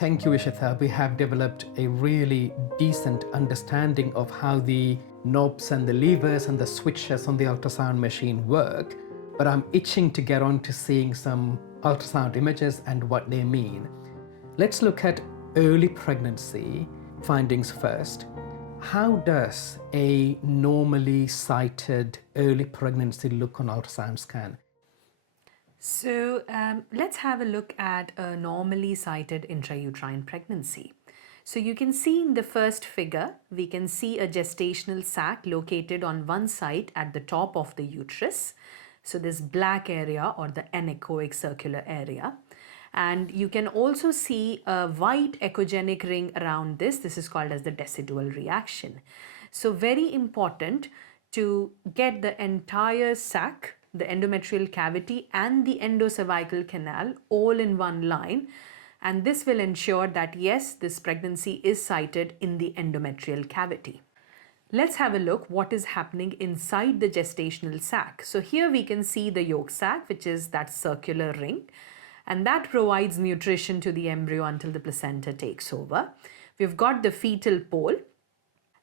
Thank you, Ishita. We have developed a really decent understanding of how the knobs and the levers and the switches on the ultrasound machine work, but I'm itching to get on to seeing some ultrasound images and what they mean. Let's look at early pregnancy findings first. How does a normally sighted early pregnancy look on ultrasound scan? So let's have a look at a normally sighted intrauterine pregnancy. So you can see in the first figure, we can see a gestational sac located on one side at the top of the uterus. So this black area or the anechoic circular area. And you can also see a white echogenic ring around this. This is called as the decidual reaction. So very important to get the entire sac, the endometrial cavity and the endocervical canal all in one line, and this will ensure that yes, this pregnancy is sighted in the endometrial cavity. Let's have a look what is happening inside the gestational sac. So here we can see the yolk sac, which is that circular ring, and that provides nutrition to the embryo until the placenta takes over. We've got the fetal pole,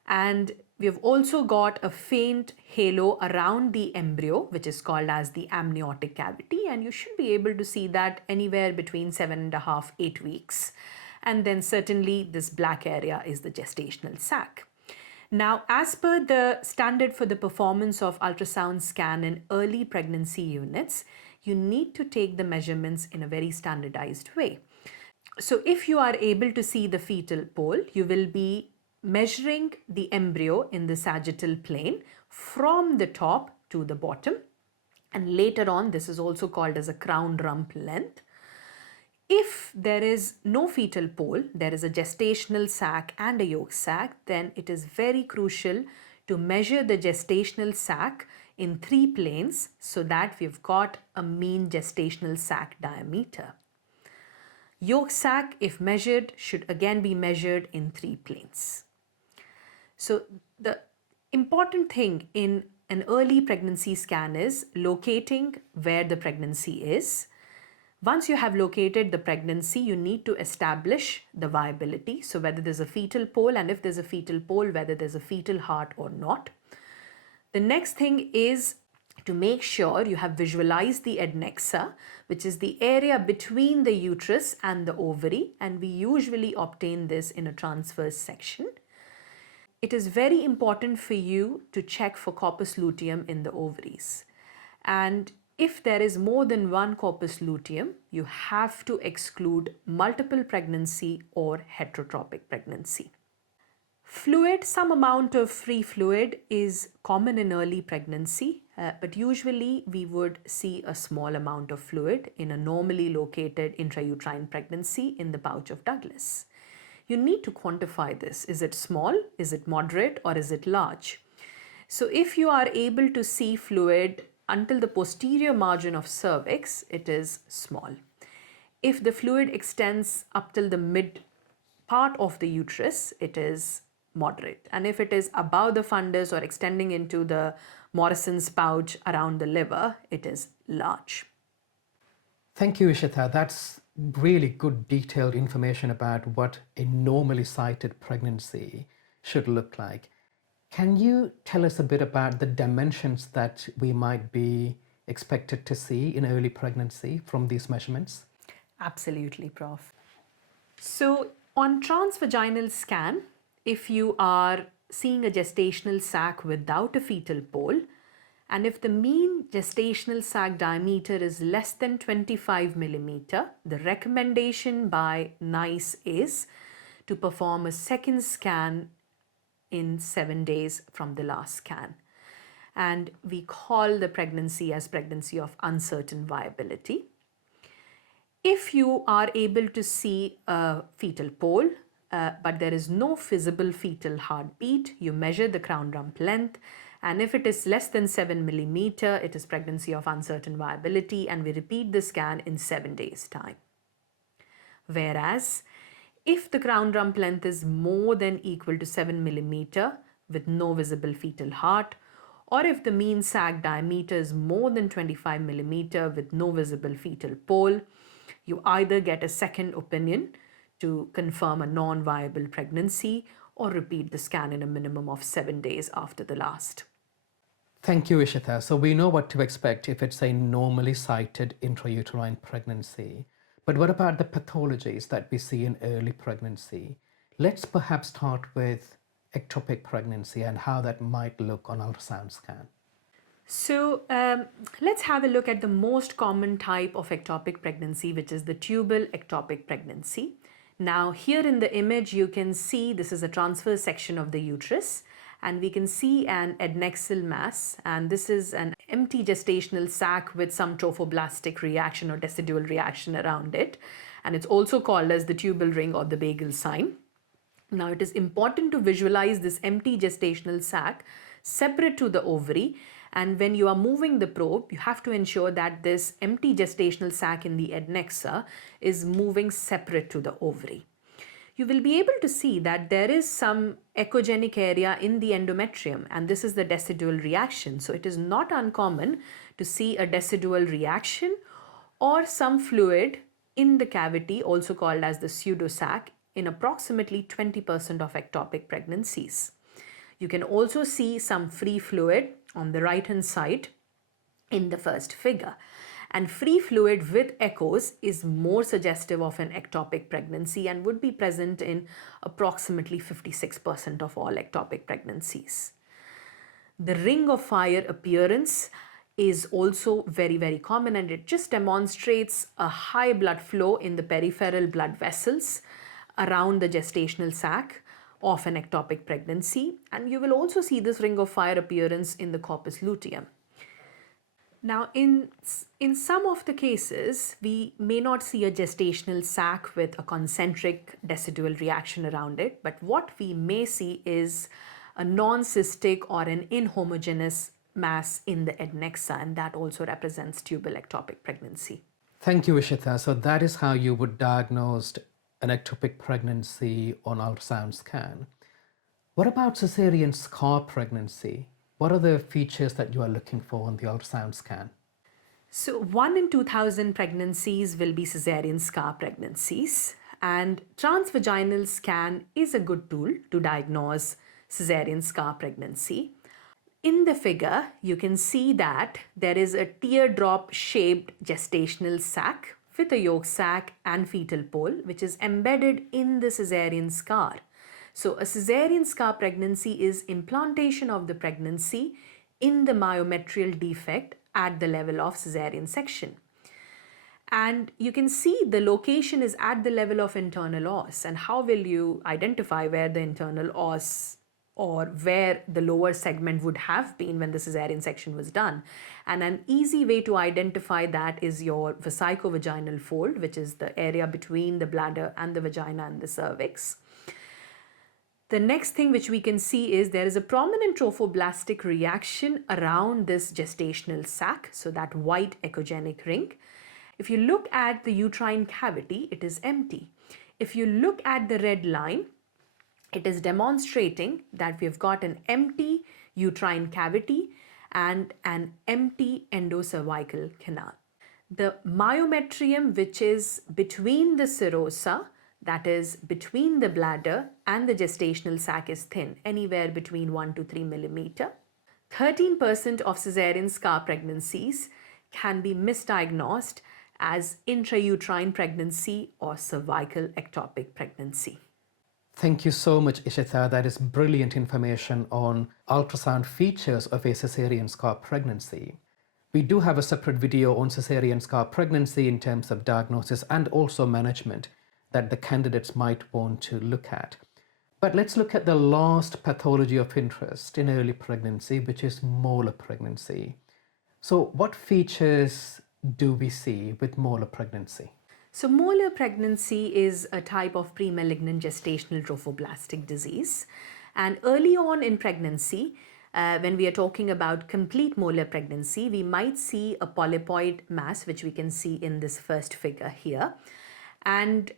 and we've also got a faint halo around the embryo, which is called as the amniotic cavity, and you should be able to see that anywhere between 7.5, 8 weeks. And then certainly this black area is the gestational sac. Now, as per the standard for the performance of ultrasound scan in early pregnancy units, you need to take the measurements in a very standardized way. So if you are able to see the fetal pole, you will be measuring the embryo in the sagittal plane from the top to the bottom, and later on this is also called as a crown rump length. If there is no fetal pole, there is a gestational sac and a yolk sac, then it is very crucial to measure the gestational sac in 3 planes so that we've got a mean gestational sac diameter. Yolk sac, if measured, should again be measured in 3 planes. So the important thing in an early pregnancy scan is locating where the pregnancy is. Once you have located the pregnancy, you need to establish the viability. So whether there's a fetal pole, and if there's a fetal pole, whether there's a fetal heart or not. The next thing is to make sure you have visualized the adnexa, which is the area between the uterus and the ovary, and we usually obtain this in a transverse section. It is very important for you to check for corpus luteum in the ovaries. And if there is more than one corpus luteum, you have to exclude multiple pregnancy or heterotropic pregnancy. Fluid, some amount of free fluid is common in early pregnancy, but usually we would see a small amount of fluid in a normally located intrauterine pregnancy in the pouch of Douglas. You need to quantify this. Is it small, is it moderate, or is it large? So if you are able to see fluid until the posterior margin of cervix, it is small. If the fluid extends up till the mid part of the uterus, it is moderate. And if it is above the fundus or extending into the Morrison's pouch around the liver, it is large. Thank you, Ishita. That's really good detailed information about what a normally sighted pregnancy should look like. Can you tell us a bit about the dimensions that we might be expected to see in early pregnancy from these measurements? Absolutely, Prof. So on transvaginal scan, if you are seeing a gestational sac without a fetal pole, and if the mean gestational sac diameter is less than 25 millimeter, the recommendation by NICE is to perform a second scan in 7 days from the last scan. And we call the pregnancy as pregnancy of uncertain viability. If you are able to see a fetal pole, but there is no visible fetal heartbeat, you measure the crown rump length, and if it is less than 7 millimeter, it is pregnancy of uncertain viability, and we repeat the scan in 7 days' time. Whereas, if the crown rump length is more than equal to 7 millimeter with no visible fetal heart, or if the mean sac diameter is more than 25 millimeter with no visible fetal pole, you either get a second opinion to confirm a non-viable pregnancy or repeat the scan in a minimum of 7 days after the last. Thank you, Ishita. So we know what to expect if it's a normally sighted intrauterine pregnancy. But what about the pathologies that we see in early pregnancy? Let's perhaps start with ectopic pregnancy and how that might look on ultrasound scan. So let's have a look at the most common type of ectopic pregnancy, which is the tubal ectopic pregnancy. Now here in the image you can see this is a transverse section of the uterus, and we can see an adnexal mass, and this is an empty gestational sac with some trophoblastic reaction or decidual reaction around it, and it's also called as the tubal ring or the bagel sign. Now it is important to visualize this empty gestational sac separate to the ovary, and when you are moving the probe you have to ensure that this empty gestational sac in the adnexa is moving separate to the ovary. You will be able to see that there is some echogenic area in the endometrium, and this is the decidual reaction. So it is not uncommon to see a decidual reaction or some fluid in the cavity, also called as the pseudosac, in approximately 20% of ectopic pregnancies. You can also see some free fluid on the right hand side in the first figure. And free fluid with echoes is more suggestive of an ectopic pregnancy and would be present in approximately 56% of all ectopic pregnancies. The ring of fire appearance is also very common, and it just demonstrates a high blood flow in the peripheral blood vessels around the gestational sac of an ectopic pregnancy, and you will also see this ring of fire appearance in the corpus luteum. Now, in some of the cases, we may not see a gestational sac with a concentric decidual reaction around it, but what we may see is a non-cystic or an inhomogeneous mass in the adnexa, and that also represents tubal ectopic pregnancy. Thank you, Ishita. So that is how you would diagnose an ectopic pregnancy on ultrasound scan. What about cesarean scar pregnancy? What are the features that you are looking for on the ultrasound scan? So 1 in 2,000 pregnancies will be cesarean scar pregnancies, and transvaginal scan is a good tool to diagnose cesarean scar pregnancy. In the figure, you can see that there is a teardrop shaped gestational sac with a yolk sac and fetal pole, which is embedded in the cesarean scar. So a cesarean scar pregnancy is implantation of the pregnancy in the myometrial defect at the level of cesarean section. And you can see the location is at the level of internal os. And how will you identify where the internal os or where the lower segment would have been when the cesarean section was done? And an easy way to identify that is your vesicovaginal fold, which is the area between the bladder and the vagina and the cervix. The next thing which we can see is there is a prominent trophoblastic reaction around this gestational sac, so that white echogenic ring. If you look at the uterine cavity, it is empty. If you look at the red line, it is demonstrating that we've got an empty uterine cavity and an empty endocervical canal. The myometrium, which is between the serosa, that is between the bladder and the gestational sac, is thin, anywhere between 1 to 3 millimeter. 13% of cesarean scar pregnancies can be misdiagnosed as intrauterine pregnancy or cervical ectopic pregnancy. Thank you so much, Ishita. That is brilliant information on ultrasound features of a cesarean scar pregnancy. We do have a separate video on cesarean scar pregnancy in terms of diagnosis and also management that the candidates might want to look at. But let's look at the last pathology of interest in early pregnancy, which is molar pregnancy. So what features do we see with molar pregnancy? So molar pregnancy is a type of premalignant gestational trophoblastic disease. And early on in pregnancy, when we are talking about complete molar pregnancy, we might see a polypoid mass, which we can see in this first figure here. And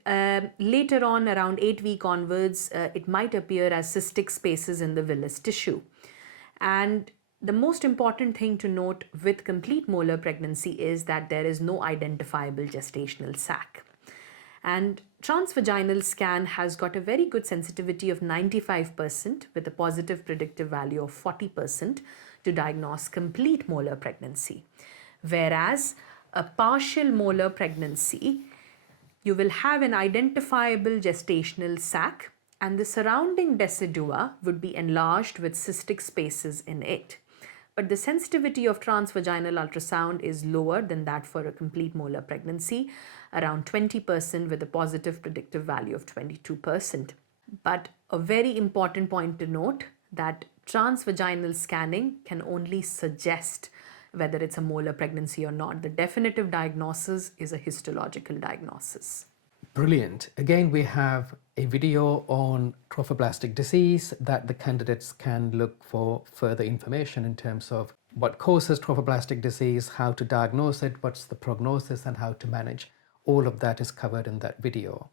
later on, around 8-week onwards, it might appear as cystic spaces in the villus tissue. And the most important thing to note with complete molar pregnancy is that there is no identifiable gestational sac. And transvaginal scan has got a very good sensitivity of 95% with a positive predictive value of 40% to diagnose complete molar pregnancy. Whereas a partial molar pregnancy, you will have an identifiable gestational sac and the surrounding decidua would be enlarged with cystic spaces in it. But the sensitivity of transvaginal ultrasound is lower than that for a complete molar pregnancy, around 20% with a positive predictive value of 22%. But a very important point to note that transvaginal scanning can only suggest whether it's a molar pregnancy or not. The definitive diagnosis is a histological diagnosis. Brilliant. Again, we have a video on trophoblastic disease that the candidates can look for further information in terms of what causes trophoblastic disease, how to diagnose it, what's the prognosis, and how to manage. All of that is covered in that video.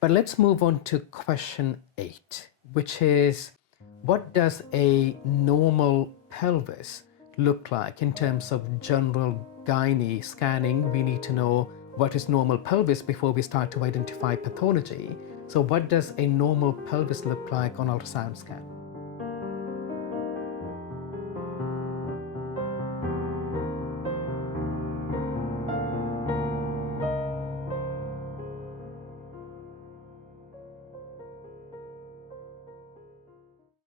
But let's move on to question 8, which is what does a normal pelvis look like in terms of general gynae scanning? We need to know what is normal pelvis before we start to identify pathology. So what does a normal pelvis look like on ultrasound scan?